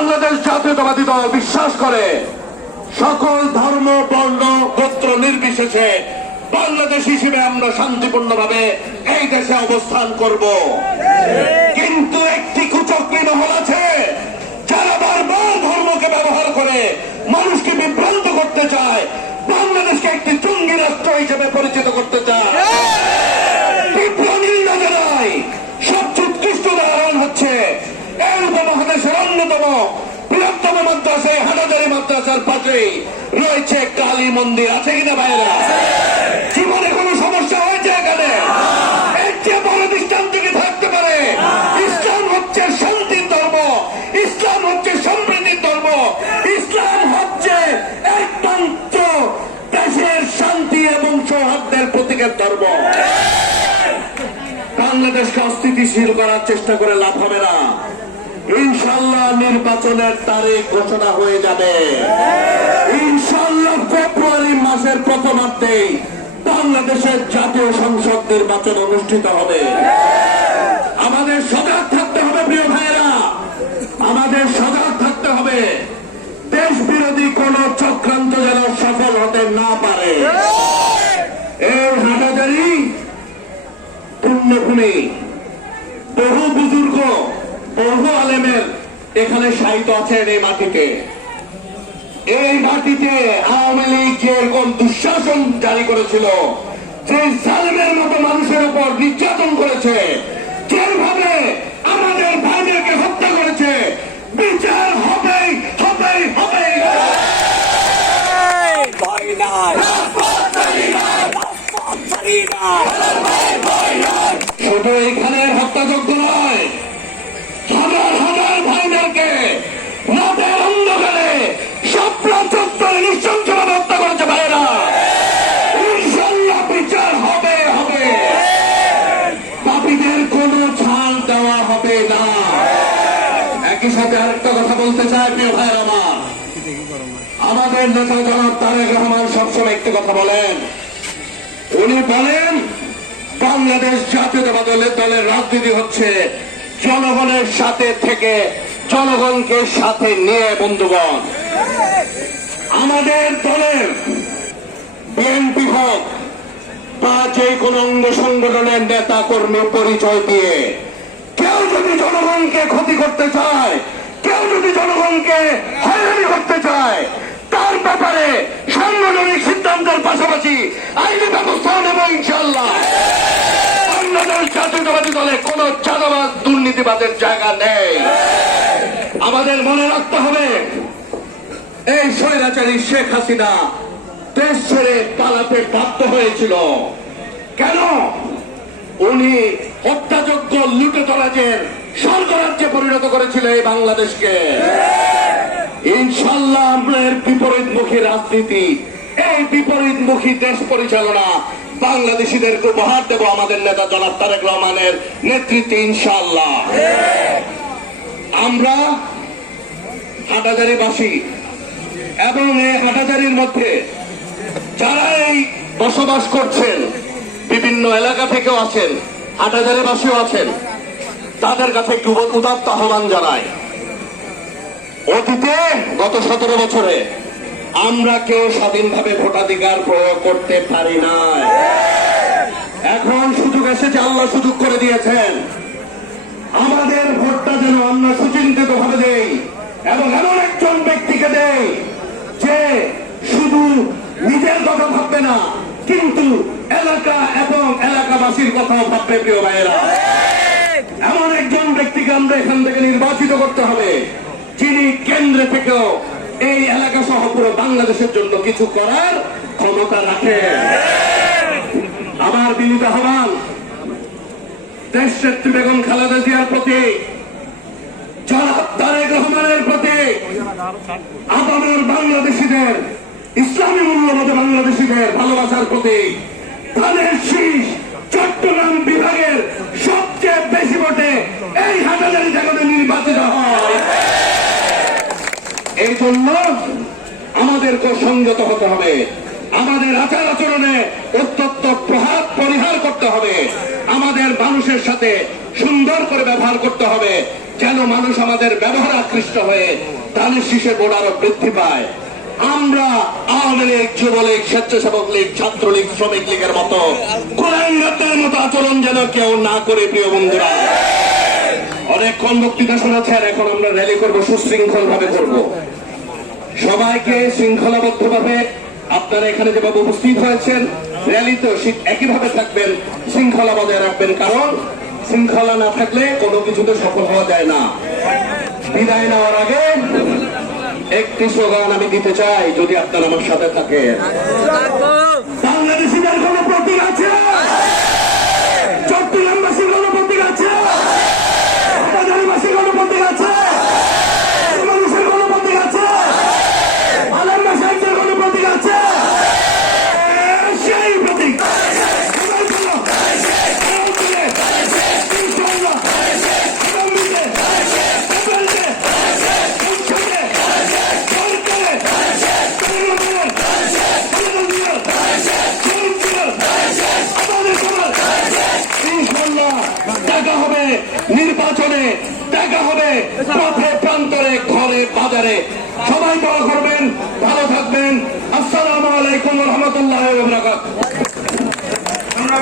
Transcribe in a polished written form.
বাংলাদেশ জাতীয়তাবাদী দল বিশ্বাস করে সকল ধর্ম বর্ণ গোত্র নির্বিশেষে বাংলাদেশ হিসেবে আমরা শান্তিপূর্ণভাবে এই দেশে অবস্থান করব। কিন্তু একটি কুচক্রী মহল আছে যারা বারবার ধর্মকে ব্যবহার করে মানুষকে বিভ্রান্ত করতে চায়, বাংলাদেশকে একটি জঙ্গি রাষ্ট্র হিসেবে পরিচিত করতে চায়। তীব্র নিন্দা জানাই। সবচেয়ে উৎকৃষ্ট উদাহরণ হচ্ছে এই উপমহাদেশের অন্যতম বৃহত্তম মাদ্রাসা হাটাজারি মাদ্রাসার পাশেই রয়েছে কালী মন্দির। আছে কিনা ভাইরা? জীবনে কোনো সমস্যা হয়েছে এখানে? এর চেয়ে বড় দৃষ্টান্ত কি থাকতে পারে? ইসলাম হচ্ছে শান্তির ধর্ম, ইসলাম হচ্ছে সম্প্রীতির ধর্ম, ইসলাম হচ্ছে একমাত্র দেশের শান্তি এবং সৌহার্দ্যের প্রতীকের ধর্ম। বাংলাদেশকে অস্থিতিশীল করার চেষ্টা করে লাভ হবে না। ইনশাল্লাহ নির্বাচনের তারিখ ঘোষণা হয়ে যাবে। ইনশাল্লাহ ফেব্রুয়ারি মাসের প্রথমার্ধেই বাংলাদেশের জাতীয় সংসদ নির্বাচন অনুষ্ঠিত হবে। আমাদের সজাগ থাকতে হবে প্রিয় ভাইয়েরা, আমাদের সজাগ থাকতে হবে। দেশ বিরোধী কোন চক্রান্ত যেন সফল হতে না পারে। এই হাটাজারি পুণ্যভূমি, বহু বুজুর্গ বহু আলেমের এখানে সাহিত্য আছেন। এই মাটিতে এই মাটিতে আওয়ামী লীগ যেরকম দুঃশাসন জারি করেছিল, যে জালেমের মতো মানুষের উপর নির্যাতন করেছে, যেভাবে আমাদের ভাইদেরকে হত্যা করেছে, বিচার হবেই হবেই হবেই। শুধু এখানে হত্যাযজ্ঞ নয়, হাজার হাজার ভাইদেরকে রাতের অন্ধকারে স্বপ্ন চত্বরে নৃশংসভাবে হত্যা করেছে ভাইরা। ইনশাল্লাহ বিচার হবে হবে, পাপীদের কোনো ছাড় দেওয়া হবে না। একই সাথে আরেকটা কথা বলতে চাই প্রিয় ভাইয়ের আমার, আমাদের নেতা জনাব তারেক রহমান সবসময় একটি কথা বলেন। উনি বলেন বাংলাদেশ জাতীয়তাবাদী দলের রাজনীতি হচ্ছে জনগণের সাথে থেকে জনগণকে সাথে নিয়ে। বন্ধুগণ, আমাদের দলের বিএনপি হোক বা যে কোন অঙ্গ সংগঠনের নেতা কর্মী পরিচয় দিয়ে কেউ যদি জনগণকে ক্ষতি করতে চায়, কেউ যদি জনগণকে হয়রানি করতে চায়, তার ব্যাপারে সাংগঠনিক সিদ্ধান্তের পাশাপাশি আইনি ব্যবস্থা নেব ইনশাল্লাহ। বাংলাদেশ জাতীয়তাবাদী দলে কোন চাঁদাবাজ দুর্নীতিবাদের জায়গা নেই। আমাদের মনে রাখতে হবে, এই স্বৈরাচারী শেখ হাসিনা দেশ ছেড়ে পালাতে বাধ্য হয়েছিল কেন? উনি হত্যাযোগ্য লুটেতরাজের স্বর্গরাজ্যে পরিণত করেছিল এই বাংলাদেশকে। ইনশাল্লাহ আমরা এর বিপরীতমুখী রাজনীতি, এই বিপরীতমুখী দেশ পরিচালনা বাংলাদেশিদেরকে উপহার দেব আমাদের নেতা জনাব তারেক রহমানের নেতৃত্বে ইনশাল্লাহ। আমরা হাটাজারিবাসী এবং এই হাটাজারির মধ্যে যারা এই বসবাস করছেন, বিভিন্ন এলাকা থেকেও আছেন, হাটাজারিবাসীও আছেন, তাদের কাছে একটু উদাত্ত আহ্বান জানাই। অতীতে গত 17 বছরে আমরা কেউ স্বাধীনভাবে ভোটাধিকার প্রয়োগ করতে পারি নাই। এখন সুযোগ এসেছে, আল্লাহ সুযোগ করে দিয়েছেন। আমাদের ভোটটা যেন আমরা সুচিন্তিত ভাবে দেই এবং এমন একজন ব্যক্তিকে দেই যে শুধু নিজের কথা ভাববে না, কিন্তু এলাকা এবং এলাকাবাসীর কথাও ভাববে। প্রিয় ভাইয়েরা, এমন একজন ব্যক্তিকে আমরা এখান থেকে নির্বাচিত করতে হবে যিনি কেন্দ্রে থেকেও এই এলাকা সহ পুরো বাংলাদেশের জন্য কিছু করার ক্ষমতা রাখেন। আমার বিনীত আহ্বান দেশনেত্রী বেগম খালেদা জিয়ার প্রতি, জনাব তারেক রহমানের প্রতি, আপামর বাংলাদেশিদের, ইসলামী মূল্যবোধে বাংলাদেশিদের ভালোবাসার প্রতি, ধানের শীষ চট্টগ্রাম বিভাগের সবচেয়ে বেশি ভোটে এই হাটাজারি জায়গাতে নির্বাচিত হয়। এই জন্য আমাদেরকে সংযত হতে হবে, আমাদের আচার আচরণে অত্যন্ত প্রভাব পরিহার করতে হবে, আমাদের মানুষের সাথে সুন্দর করে ব্যবহার করতে হবে, যেন মানুষ আমাদের ব্যবহার আকৃষ্ট হয়ে ধানের শীষে ভোট আরো বৃদ্ধি পায়। আমরা আওয়ামী লীগ, যুবলীগ, স্বেচ্ছাসেবক লীগ, ছাত্রলীগ, শ্রমিক লীগের মতো কোলাঙ্গারদের মতো আচরণ যেন কেউ না করে। প্রিয় বন্ধুরা, অনেকক্ষণ বক্তৃতা শোনাচ্ছেন, এখন আমরা র্যালি করব, সুশৃঙ্খল ভাবে করব। সবাইকে শৃঙ্খলাবদ্ধ ভাবে, আপনারা এখানে যেভাবে উপস্থিত হয়েছেন র্যালিতেও একইভাবে থাকবেন, শৃঙ্খলা বজায় রাখবেন, কারণ শৃঙ্খলা না থাকলে কোনো কিছুতে সফল হওয়া যায় না। বিদায় নেওয়ার আগে একটি স্লোগান আমি দিতে চাই, যদি আপনারা আমার সাথে থাকেন। বাংলাদেশিদের কোন প্রতীক আছে? চট্টগ্রামবাসীর কোন প্রতীক আছে? হাটাজারিবাসীর কোন প্রতীক আছে? মানুষের কোন প্রতীক আছে? আলেমা সাহেবদের কোন প্রতীক আছে? সেই প্রতীক দেখা হবে নির্বাচনে, দেখা হবে পথে প্রান্তরে, ঘরে বাজারে। সবাই দোয়া করবেন, ভালো থাকবেন। আসসালামু আলাইকুম ওয়া রাহমাতুল্লাহি ওয়া বারাকাতুহু।